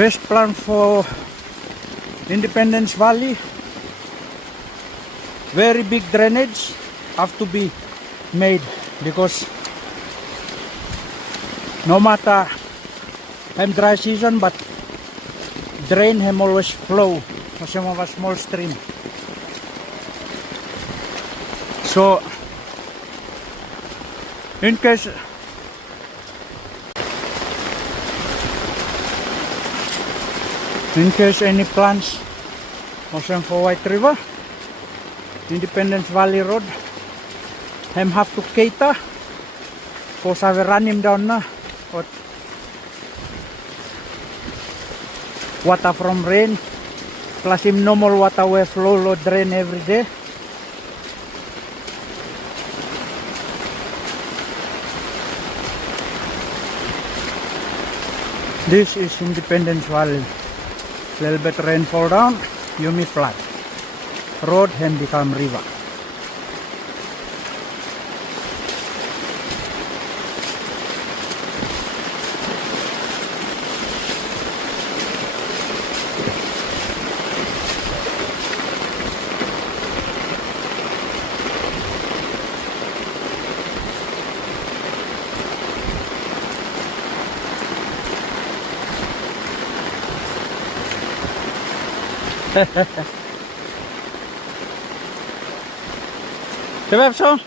Best plan for Independence Valley, very big drainage have to be made, because no matter I'm dry season, but drain him always flow kasi mga small stream. So in case any plans motion for White River, Independence Valley Road, him have to cater cause I will run him down na. But water from rain plus him normal water will flow low drain every day. This is Independence Valley. Little bit rain fall down, you may flood. Road can become river. Det var så.